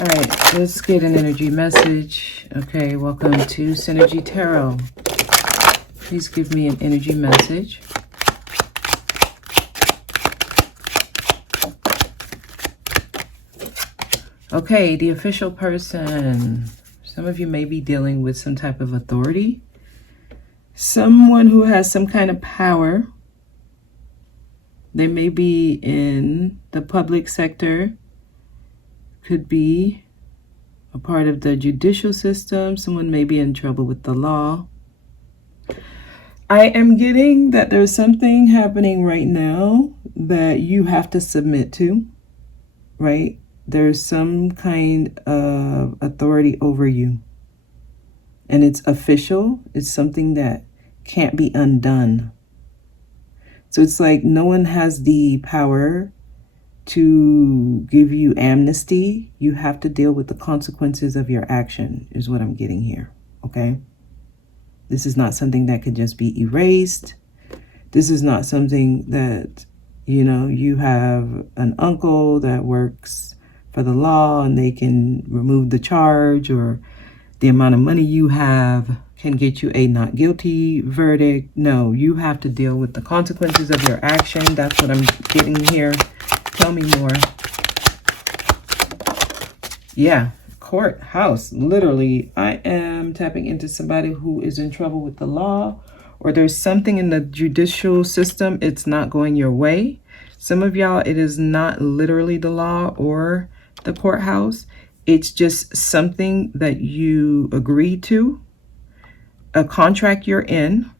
All right, let's get an energy message. Okay, welcome to Synergy Tarot. Please give me an energy message. Okay, the official person. Some of you may be dealing with some type of authority. Someone who has some kind of power. They may be in the public sector. Could be a part of the judicial system. Someone may be in trouble with the law. I am getting that there's something happening right now that you have to submit to, right? There's some kind of authority over you. And it's official. It's something that can't be undone. So it's like no one has the power to give you amnesty. You have to deal with the consequences of your action, is what I'm getting here, okay? This is not something that could just be erased. This is not something that, you have an uncle that works for the law and they can remove the charge, or the amount of money you have can get you a not guilty verdict. No, you have to deal with the consequences of your action. That's what I'm getting here. Tell me more. Yeah, courthouse. Literally, I am tapping into somebody who is in trouble with the law, or there's something in the judicial system. It's not going your way. Some of y'all, it is not literally the law or the courthouse. It's just something that you agree to, a contract you're in,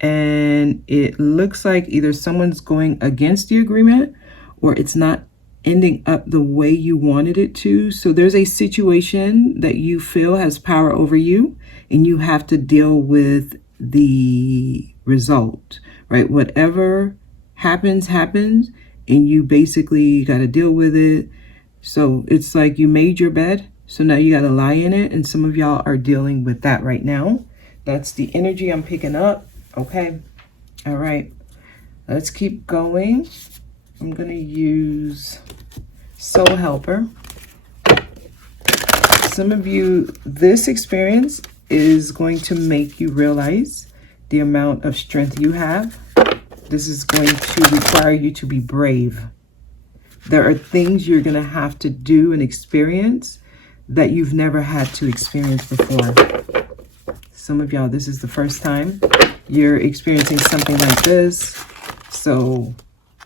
and it looks like either someone's going against the agreement or it's not ending up the way you wanted it to. So there's a situation that you feel has power over you, and you have to deal with the result, right? Whatever happens, and you basically got to deal with it. So it's like you made your bed, so now you got to lie in it, and some of y'all are dealing with that right now. That's the energy I'm picking up. Okay. All right. Let's keep going. I'm going to use Soul Helper. Some of you, this experience is going to make you realize the amount of strength you have. This is going to require you to be brave. There are things you're going to have to do and experience that you've never had to experience before. Some of y'all, this is the first time you're experiencing something like this. So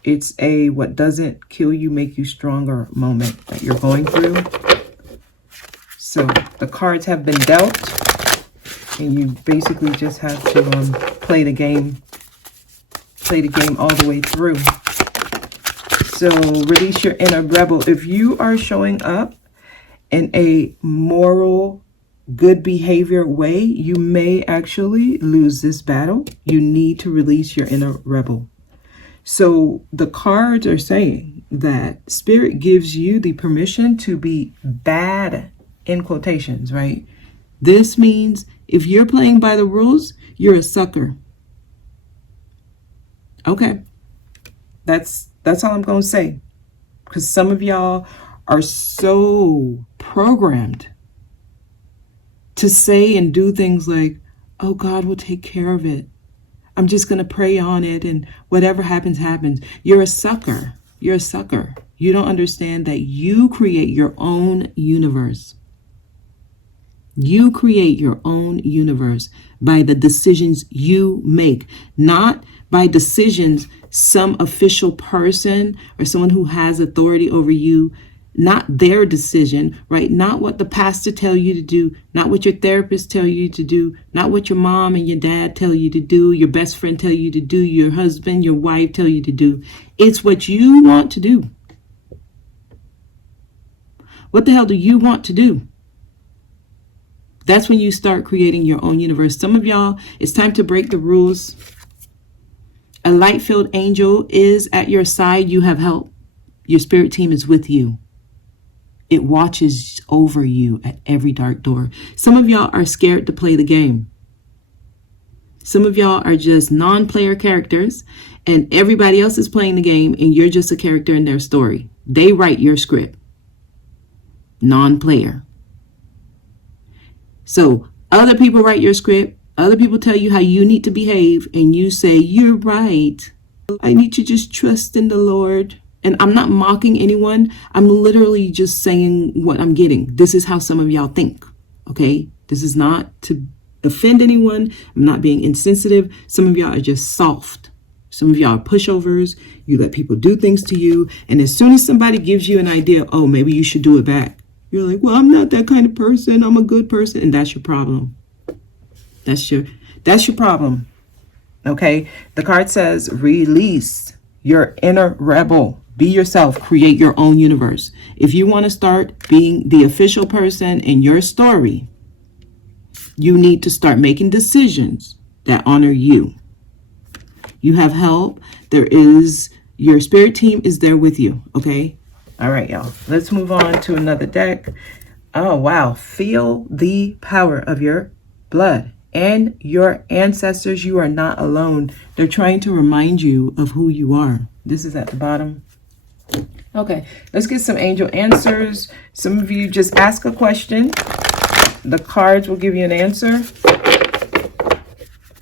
it's a what doesn't kill you, make you stronger moment that you're going through. So the cards have been dealt, and you basically just have to play the game all the way through. So release your inner rebel. If you are showing up in a moral, good behavior way, you may actually lose this battle. You need to release your inner rebel. So the cards are saying that Spirit gives you the permission to be bad, in quotations, right? This means if you're playing by the rules, you're a sucker. Okay. That's all I'm going to say. Because some of y'all are so programmed to say and do things like, oh, God will take care of it. I'm just going to pray on it, and whatever happens, happens. You're a sucker. You're a sucker. You don't understand that you create your own universe. You create your own universe by the decisions you make, not by decisions some official person or someone who has authority over you, not their decision, right? Not what the pastor tell you to do, not what your therapist tell you to do, not what your mom and your dad tell you to do, your best friend tell you to do, your husband, your wife tell you to do. It's what you want to do. What the hell do you want to do? That's when you start creating your own universe. Some of y'all, it's time to break the rules. A light-filled angel is at your side. You have help. Your spirit team is with you. It watches over you at every dark door. Some of y'all are scared to play the game. Some of y'all are just non-player characters, and everybody else is playing the game, and you're just a character in their story. They write your script. non-player. So other people write your script. Other people tell you how you need to behave. And you say, you're right. I need to just trust in the Lord. And I'm not mocking anyone. I'm literally just saying what I'm getting. This is how some of y'all think. Okay? This is not to offend anyone. I'm not being insensitive. Some of y'all are just soft. Some of y'all are pushovers. You let people do things to you. And as soon as somebody gives you an idea, oh, maybe you should do it back, you're like, well, I'm not that kind of person. I'm a good person. And that's your problem. That's your problem. Okay? The card says release your inner rebel. Be yourself. Create your own universe. If you want to start being the official person in your story, you need to start making decisions that honor you. You have help. Your spirit team is there with you. Okay? All right, y'all. Let's move on to another deck. Oh, wow. Feel the power of your blood and your ancestors. You are not alone. They're trying to remind you of who you are. This is at the bottom. Okay, let's get some angel answers. Some of you just ask a question. The cards will give you an answer.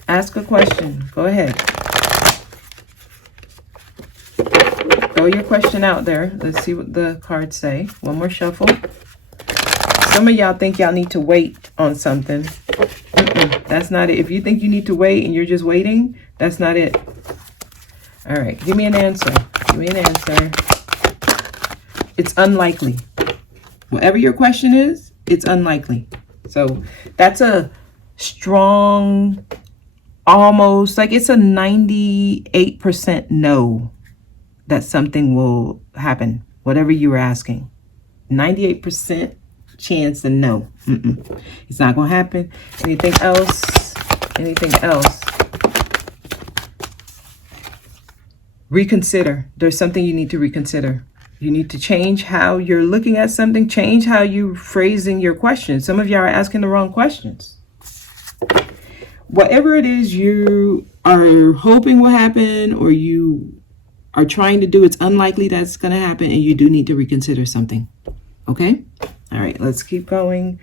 Ask a question. Go ahead. Throw your question out there. Let's see what the cards say. One more shuffle. Some of y'all think y'all need to wait on something. That's not it. If you think you need to wait and you're just waiting, that's not it. All right, give me an answer. Give me an answer. It's unlikely. Whatever your question is, it's unlikely. So that's a strong, almost like it's a 98% no that something will happen. Whatever you were asking. 98% chance and no. It's not going to happen. Anything else? Anything else? Reconsider. There's something you need to reconsider. You need to change how you're looking at something. Change how you're phrasing your questions. Some of y'all are asking the wrong questions. Whatever it is you are hoping will happen or you are trying to do, it's unlikely that's going to happen, and you do need to reconsider something. Okay? All right, let's keep going.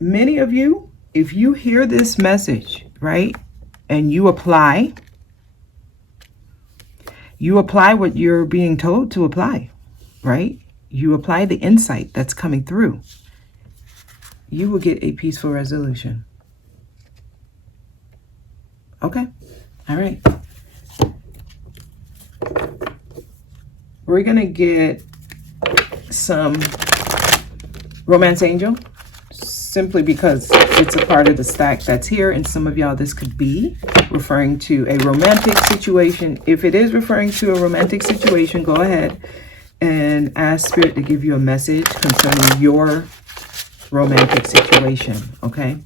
Many of you, if you hear this message, right, and you apply what you're being told to apply, right? You apply the insight that's coming through. You will get a peaceful resolution. Okay? All right. We're going to get some Romance Angel, simply because it's a part of the stack that's here, and some of y'all, this could be referring to a romantic situation. If it is referring to a romantic situation, go ahead and ask Spirit to give you a message concerning your romantic situation, okay?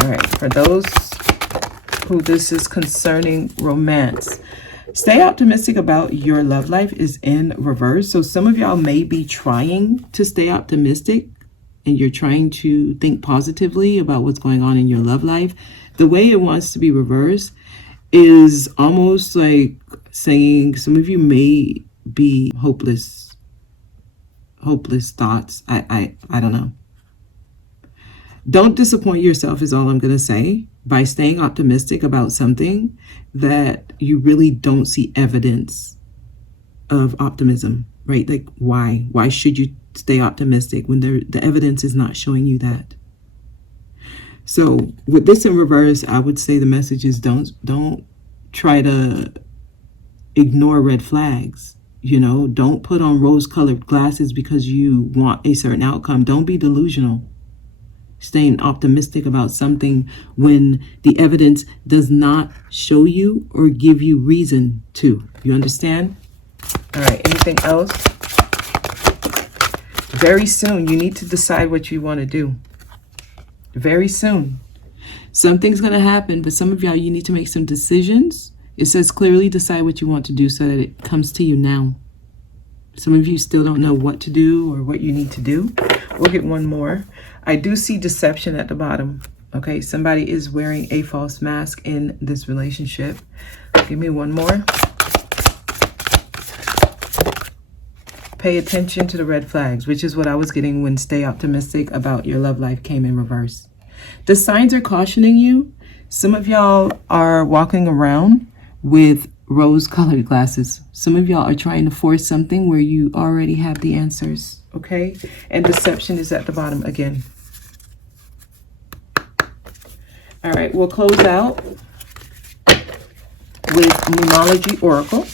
All right, for those who this is concerning romance, stay optimistic about your love life is in reverse. So some of y'all may be trying to stay optimistic and you're trying to think positively about what's going on in your love life. The way it wants to be reversed is almost like saying some of you may be hopeless thoughts. I don't know. Don't disappoint yourself is all I'm going to say by staying optimistic about something that you really don't see evidence of optimism, right? Like why? Why should you stay optimistic when the evidence is not showing you that? So with this in reverse, I would say the message is don't try to ignore red flags. You know, don't put on rose-colored glasses because you want a certain outcome. Don't be delusional. Staying optimistic about something when the evidence does not show you or give you reason to. You understand? All right, anything else? Very soon, you need to decide what you want to do. Very soon. Something's going to happen, but some of y'all, you need to make some decisions. It says clearly decide what you want to do so that it comes to you now. Some of you still don't know what to do or what you need to do. We'll get one more. I do see deception at the bottom. Okay, somebody is wearing a false mask in this relationship. Give me one more. Pay attention to the red flags, which is what I was getting when stay optimistic about your love life came in reverse. The signs are cautioning you. Some of y'all are walking around with rose-colored glasses. Some of y'all are trying to force something where you already have the answers, okay? And deception is at the bottom again. All right, we'll close out with Numerology Oracle.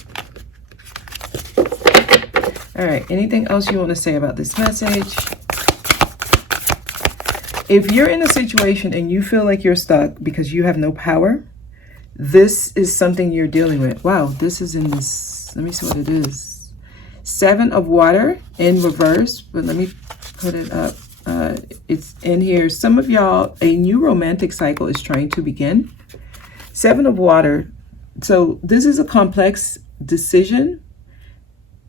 All right, anything else you want to say about this message? If you're in a situation and you feel like you're stuck because you have no power, this is something you're dealing with. Wow, this is in this, let me see what it is. 7 of Water in reverse, but let me put it up. It's in here. Some of y'all, a new romantic cycle is trying to begin. 7 of Water. So this is a complex decision.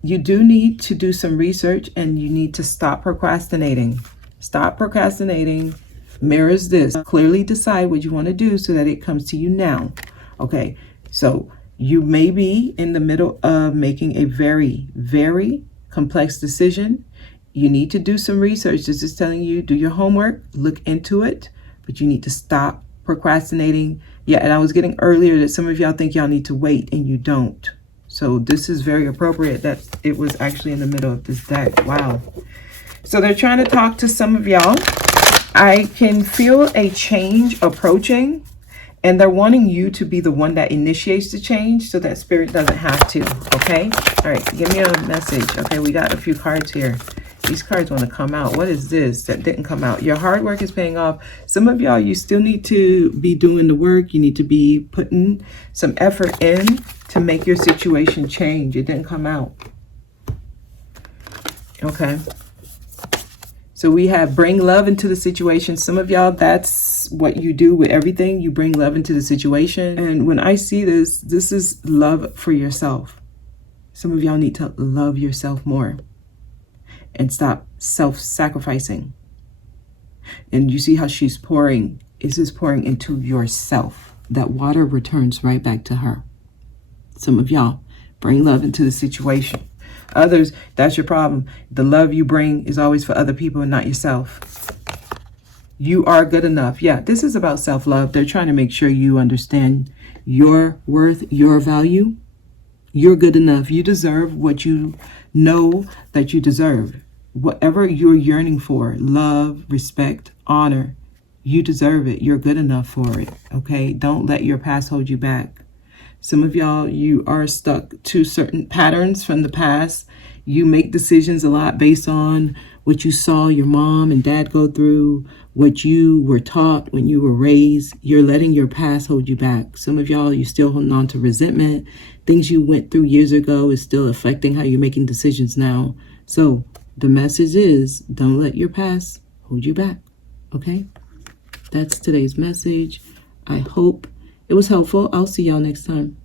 You do need to do some research and you need to stop procrastinating. Stop procrastinating. Mirrors this. Clearly decide what you want to do so that it comes to you now. Okay, so you may be in the middle of making a very, very complex decision. You need to do some research. This is telling you, do your homework, look into it, but you need to stop procrastinating. Yeah, and I was getting earlier that some of y'all think y'all need to wait and you don't. So this is very appropriate that it was actually in the middle of this deck. Wow. So they're trying to talk to some of y'all. I can feel a change approaching. And they're wanting you to be the one that initiates the change so that spirit doesn't have to, okay? All right, give me a message. Okay, we got a few cards here. These cards want to come out. What is this that didn't come out? Your hard work is paying off. Some of y'all, you still need to be doing the work. You need to be putting some effort in to make your situation change. It didn't come out. Okay. So we have bring love into the situation. Some of y'all, that's what you do with everything. You bring love into the situation. And when I see this, this is love for yourself. Some of y'all need to love yourself more and stop self-sacrificing. And you see how she's pouring. This is pouring into yourself. That water returns right back to her. Some of y'all, bring love into the situation. Others, that's your problem. The love you bring is always for other people and not yourself. You are good enough. Yeah, this is about self-love. They're trying to make sure you understand your worth, your value. You're good enough. You deserve what you know that you deserve. Whatever you're yearning for, love, respect, honor, you deserve it. You're good enough for it. Okay? Don't let your past hold you back. Some of y'all, you are stuck to certain patterns from the past. You make decisions a lot based on what you saw your mom and dad go through, what you were taught when you were raised. You're letting your past hold you back. Some of y'all, you're still holding on to resentment. Things you went through years ago is still affecting how you're making decisions now. So the message is, don't let your past hold you back. Okay? That's today's message. I hope it was helpful. I'll see y'all next time.